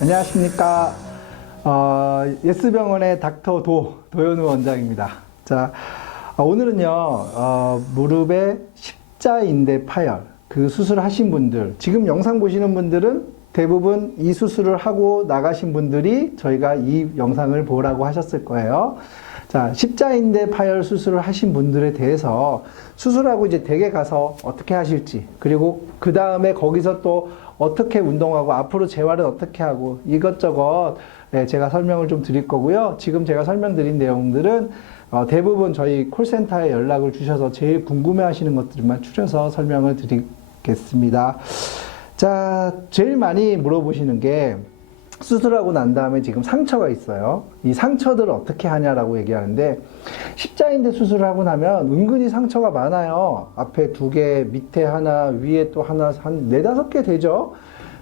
안녕하십니까. 예스병원의 닥터 도현우 원장입니다. 자, 오늘은요, 무릎의 십자인대 파열, 그 수술을 하신 분들, 지금 영상 보시는 분들은 대부분 이 수술을 하고 나가신 분들이 저희가 이 영상을 보라고 하셨을 거예요. 자, 십자인대 파열 수술을 하신 분들에 대해서 수술하고 이제 댁에 가서 어떻게 하실지, 그리고 그 다음에 거기서 또 어떻게 운동하고 앞으로 재활은 어떻게 하고 이것저것 제가 설명을 좀 드릴 거고요. 지금 제가 설명드린 내용들은 대부분 저희 콜센터에 연락을 주셔서 제일 궁금해 하시는 것들만 추려서 설명을 드리겠습니다. 자, 제일 많이 물어보시는 게 수술하고 난 다음에 지금 상처가 있어요. 이 상처들을 어떻게 하냐라고 얘기하는데, 십자인대 수술을 하고 나면 은근히 상처가 많아요. 앞에 2개, 밑에 하나, 위에 또 하나, 한 4-5개 되죠.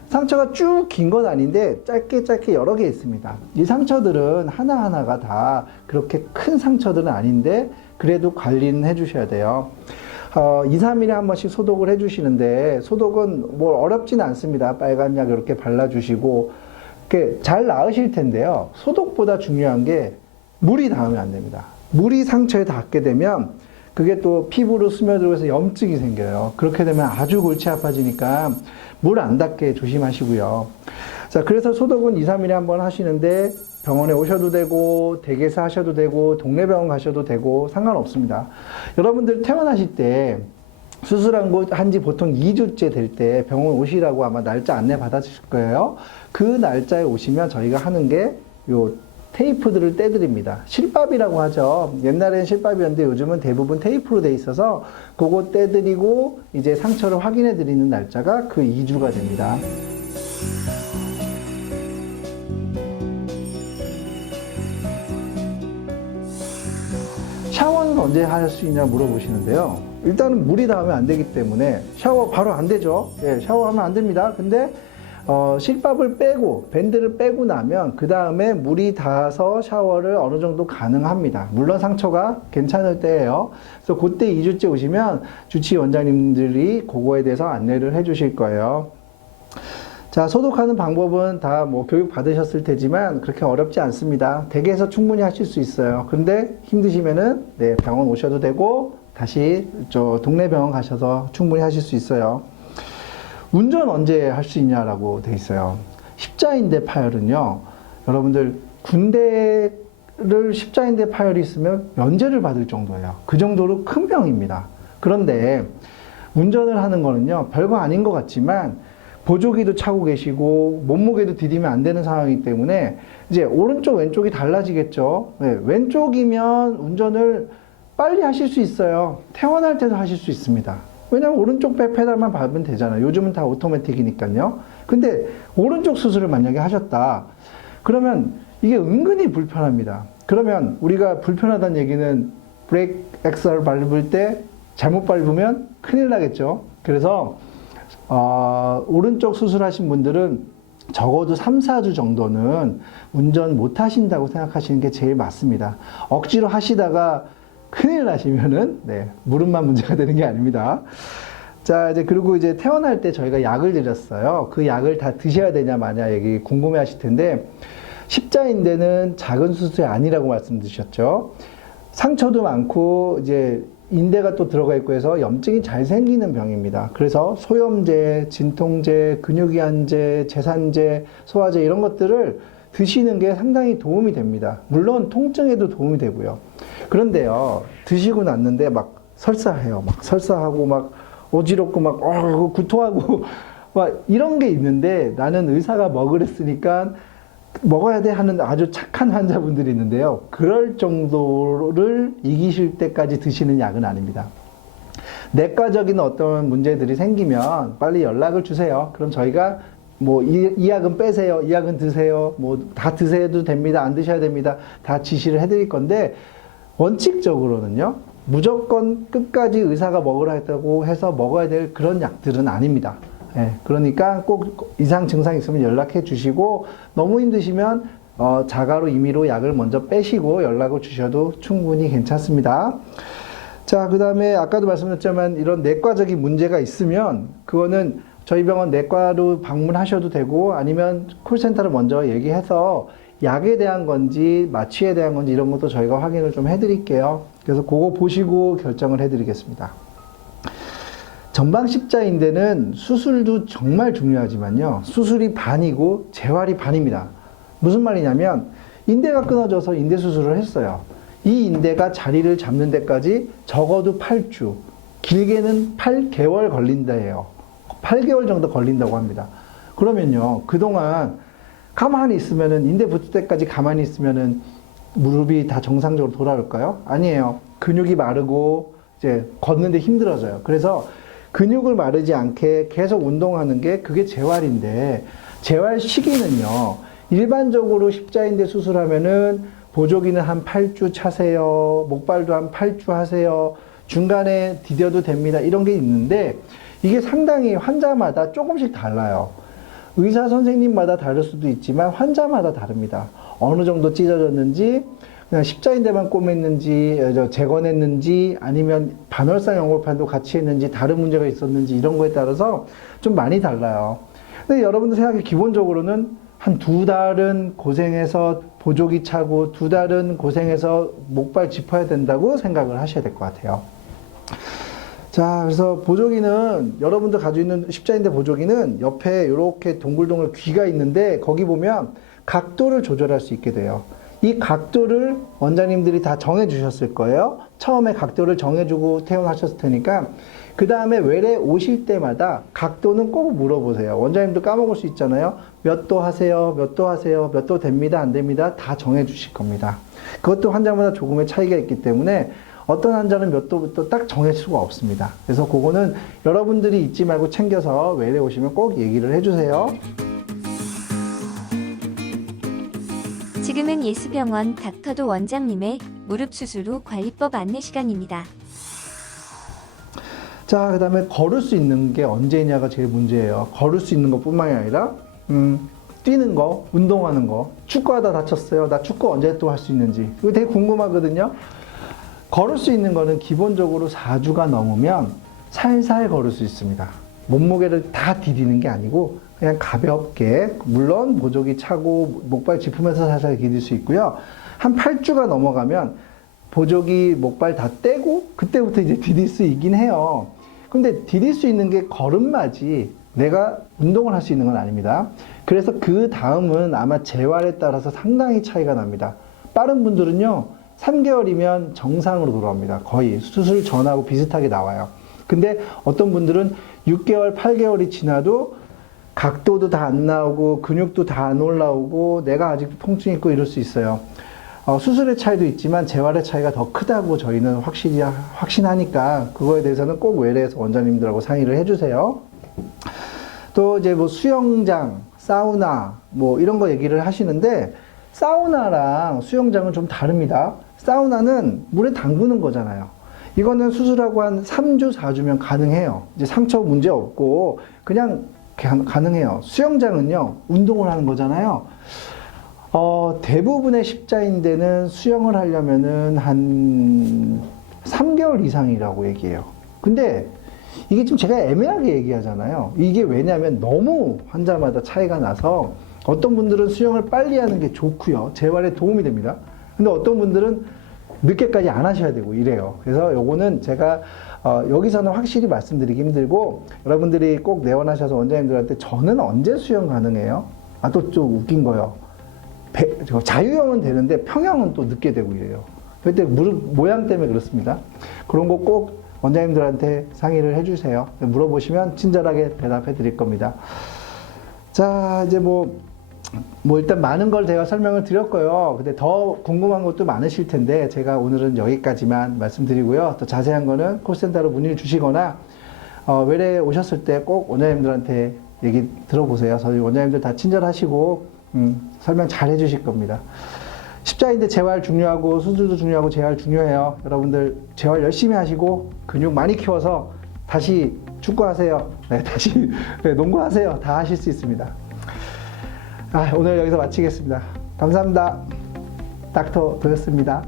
상처가 쭉 긴 건 아닌데 짧게 여러 개 있습니다. 이 상처들은 하나하나가 다 그렇게 큰 상처들은 아닌데 그래도 관리는 해주셔야 돼요. 2-3일에 한 번씩 소독을 해주시는데, 소독은 뭐 어렵진 않습니다. 빨간 약 이렇게 발라주시고 잘 나으실 텐데요. 소독보다 중요한 게 물이 닿으면 안 됩니다. 물이 상처에 닿게 되면 그게 또 피부로 스며들어서 염증이 생겨요. 그렇게 되면 아주 골치 아파지니까 물 안 닿게 조심하시고요. 자, 그래서 소독은 2-3일에 한 번 하시는데 병원에 오셔도 되고 댁에서 하셔도 되고 동네 병원 가셔도 되고 상관없습니다. 여러분들 퇴원하실 때 수술한 지 보통 2주째 될 때 병원 오시라고 아마 날짜 안내 받아주실 거예요. 그 날짜에 오시면 저희가 하는 게 요 테이프들을 떼드립니다. 실밥이라고 하죠. 옛날엔 실밥이었는데 요즘은 대부분 테이프로 돼 있어서 그거 떼드리고 이제 상처를 확인해 드리는 날짜가 그 2주가 됩니다. 샤워는 언제 할 수 있냐 물어보시는데요. 일단은 물이 닿으면 안 되기 때문에 샤워 바로 안 되죠. 예, 샤워하면 안 됩니다. 근데 실밥을 빼고 밴드를 빼고 나면 그 다음에 물이 닿아서 샤워를 어느 정도 가능합니다. 물론 상처가 괜찮을 때예요. 그래서 그때 2주째 오시면 주치의 원장님들이 그거에 대해서 안내를 해 주실 거예요. 자, 소독하는 방법은 다 뭐 교육 받으셨을 테지만 그렇게 어렵지 않습니다. 댁에서 충분히 하실 수 있어요. 근데 힘드시면은 병원 오셔도 되고 다시 동네 병원 가셔서 충분히 하실 수 있어요. 운전 언제 할 수 있냐라고 돼 있어요. 십자인대 파열은요, 여러분들 군대를 십자인대 파열이 있으면 면제를 받을 정도예요. 그 정도로 큰 병입니다. 그런데 운전을 하는 거는요, 별거 아닌 것 같지만 보조기도 차고 계시고 몸무게도 디디면 안 되는 상황이기 때문에 이제 오른쪽 왼쪽이 달라지겠죠. 네, 왼쪽이면 운전을 빨리 하실 수 있어요. 퇴원할 때도 하실 수 있습니다. 왜냐면 오른쪽 페달만 밟으면 되잖아요. 요즘은 다 오토매틱이니까요. 근데 오른쪽 수술을 만약에 하셨다. 그러면 이게 은근히 불편합니다. 그러면 우리가 불편하다는 얘기는 브레이크 엑셀을 밟을 때 잘못 밟으면 큰일 나겠죠. 그래서 오른쪽 수술하신 분들은 적어도 3-4주 정도는 운전 못 하신다고 생각하시는 게 제일 맞습니다. 억지로 하시다가 큰일 나시면은, 무릎만 문제가 되는 게 아닙니다. 자, 이제, 그리고 이제 퇴원할 때 저희가 약을 드렸어요. 그 약을 다 드셔야 되냐, 마냐 얘기 궁금해 하실 텐데, 십자인대는 작은 수술이 아니라고 말씀드렸죠. 상처도 많고, 이제, 인대가 또 들어가 있고 해서 염증이 잘 생기는 병입니다. 그래서 소염제, 진통제, 근육이완제, 제산제, 소화제 이런 것들을 드시는 게 상당히 도움이 됩니다. 물론 통증에도 도움이 되고요. 그런데요, 드시고 났는데 막 설사해요. 막 설사하고 막 어지럽고 막 구토하고 막 이런 게 있는데, 나는 의사가 먹으랬으니까 먹어야 돼 하는 아주 착한 환자분들이 있는데요. 그럴 정도를 이기실 때까지 드시는 약은 아닙니다. 내과적인 어떤 문제들이 생기면 빨리 연락을 주세요. 그럼 저희가 뭐 이 약은 빼세요, 이 약은 드세요, 뭐 다 드셔도 됩니다, 안 드셔야 됩니다, 다 지시를 해드릴 건데, 원칙적으로는요, 무조건 끝까지 의사가 먹으라 했다고 해서 먹어야 될 그런 약들은 아닙니다. 그러니까 꼭 이상 증상이 있으면 연락해 주시고, 너무 힘드시면 자가로 임의로 약을 먼저 빼시고 연락을 주셔도 충분히 괜찮습니다. 자, 그 다음에 아까도 말씀드렸지만 이런 내과적인 문제가 있으면 그거는 저희 병원 내과로 방문하셔도 되고 아니면 콜센터로 먼저 얘기해서 약에 대한 건지 마취에 대한 건지 이런 것도 저희가 확인을 좀 해드릴게요. 그래서 그거 보시고 결정을 해드리겠습니다. 전방 십자인대는 수술도 정말 중요하지만요. 수술이 반이고 재활이 반입니다. 무슨 말이냐면 인대가 끊어져서 인대 수술을 했어요. 이 인대가 자리를 잡는 데까지 적어도 8주, 길게는 8개월 걸린다예요. 8개월 정도 걸린다고 합니다. 그러면요, 그동안 가만히 있으면은, 인대 붙을 때까지 가만히 있으면은 무릎이 다 정상적으로 돌아올까요? 아니에요. 근육이 마르고 이제 걷는데 힘들어져요. 그래서 근육을 마르지 않게 계속 운동하는 게 그게 재활인데, 재활 시기는요, 일반적으로 십자인대 수술하면은 보조기는 한 8주 차세요. 목발도 한 8주 하세요. 중간에 디뎌도 됩니다. 이런 게 있는데 이게 상당히 환자마다 조금씩 달라요. 의사 선생님마다 다를 수도 있지만 환자마다 다릅니다. 어느 정도 찢어졌는지, 그냥 십자인대만 꼬맸는지, 재건했는지, 아니면 반월상 연골판도 같이 했는지, 다른 문제가 있었는지 이런 거에 따라서 좀 많이 달라요. 근데 여러분들 생각에 기본적으로는 한 2달은 고생해서 보조기 차고 2달은 고생해서 목발 짚어야 된다고 생각을 하셔야 될 것 같아요. 자, 그래서 보조기는, 여러분들 가지고 있는 십자인대 보조기는 옆에 이렇게 동글동글 귀가 있는데 거기 보면 각도를 조절할 수 있게 돼요. 이 각도를 원장님들이 다 정해 주셨을 거예요. 처음에 각도를 정해주고 퇴원하셨을 테니까 그 다음에 외래 오실 때마다 각도는 꼭 물어보세요. 원장님도 까먹을 수 있잖아요. 몇 도 하세요? 몇 도 하세요? 몇 도 됩니다? 안 됩니다? 다 정해 주실 겁니다. 그것도 환자마다 조금의 차이가 있기 때문에 어떤 환자는 몇 도부터 딱 정할 수가 없습니다. 그래서 그거는 여러분들이 잊지 말고 챙겨서 외래 오시면 꼭 얘기를 해주세요. 지금은 예수병원 닥터도 원장님의 무릎 수술 후 관리법 안내 시간입니다. 자, 그 다음에 걸을 수 있는 게 언제냐가 제일 문제예요. 걸을 수 있는 것뿐만이 아니라 뛰는 거, 운동하는 거. 축구하다 다쳤어요. 나 축구 언제 또 할 수 있는지. 이거 되게 궁금하거든요. 걸을 수 있는 거는 기본적으로 4주가 넘으면 살살 걸을 수 있습니다. 몸무게를 다 디디는 게 아니고 그냥 가볍게, 물론 보조기 차고 목발 짚으면서 살살 디딜 수 있고요. 한 8주가 넘어가면 보조기 목발 다 떼고 그때부터 이제 디딜 수 있긴 해요. 근데 디딜 수 있는 게 걸음마지 내가 운동을 할 수 있는 건 아닙니다. 그래서 그 다음은 아마 재활에 따라서 상당히 차이가 납니다. 빠른 분들은요, 3개월이면 정상으로 돌아옵니다. 거의 수술 전하고 비슷하게 나와요. 근데 어떤 분들은 6개월, 8개월이 지나도 각도도 다 안 나오고 근육도 다 안 올라오고 내가 아직도 통증이 있고 이럴 수 있어요. 수술의 차이도 있지만 재활의 차이가 더 크다고 저희는 확신하니까 그거에 대해서는 꼭 외래에서 원장님들하고 상의를 해주세요. 또 이제 뭐 수영장, 사우나 뭐 이런 거 얘기를 하시는데 사우나랑 수영장은 좀 다릅니다. 사우나는 물에 담그는 거잖아요. 이거는 수술하고 한 3주, 4주면 가능해요. 이제 상처 문제 없고 그냥 가능해요. 수영장은요, 운동을 하는 거잖아요. 대부분의 십자인대는 수영을 하려면은 한 3개월 이상이라고 얘기해요. 근데 이게 지금 제가 애매하게 얘기하잖아요. 이게 왜냐면 너무 환자마다 차이가 나서 어떤 분들은 수영을 빨리 하는 게 좋고요. 재활에 도움이 됩니다. 근데 어떤 분들은 늦게까지 안 하셔야 되고 이래요. 그래서 요거는 제가 여기서는 확실히 말씀드리기 힘들고 여러분들이 꼭 내원하셔서 원장님들한테 저는 언제 수영 가능해요? 또 좀 웃긴 거요. 자유형은 되는데 평형은 또 늦게 되고 이래요. 그때 무릎 모양 때문에 그렇습니다. 그런 거 꼭 원장님들한테 상의를 해주세요. 물어보시면 친절하게 대답해 드릴 겁니다. 자, 이제 뭐 일단 많은 걸 제가 설명을 드렸고요. 근데 더 궁금한 것도 많으실 텐데 제가 오늘은 여기까지만 말씀드리고요. 더 자세한 거는 콜센터로 문의를 주시거나 외래 오셨을 때 꼭 원장님들한테 얘기 들어보세요. 저희 원장님들 다 친절하시고 설명 잘 해주실 겁니다. 십자인대 재활 중요하고 수술도 중요하고 재활 중요해요. 여러분들 재활 열심히 하시고 근육 많이 키워서 다시 축구하세요. 네, 다시 농구하세요. 다 하실 수 있습니다. 오늘 여기서 마치겠습니다. 감사합니다. 닥터 도였습니다.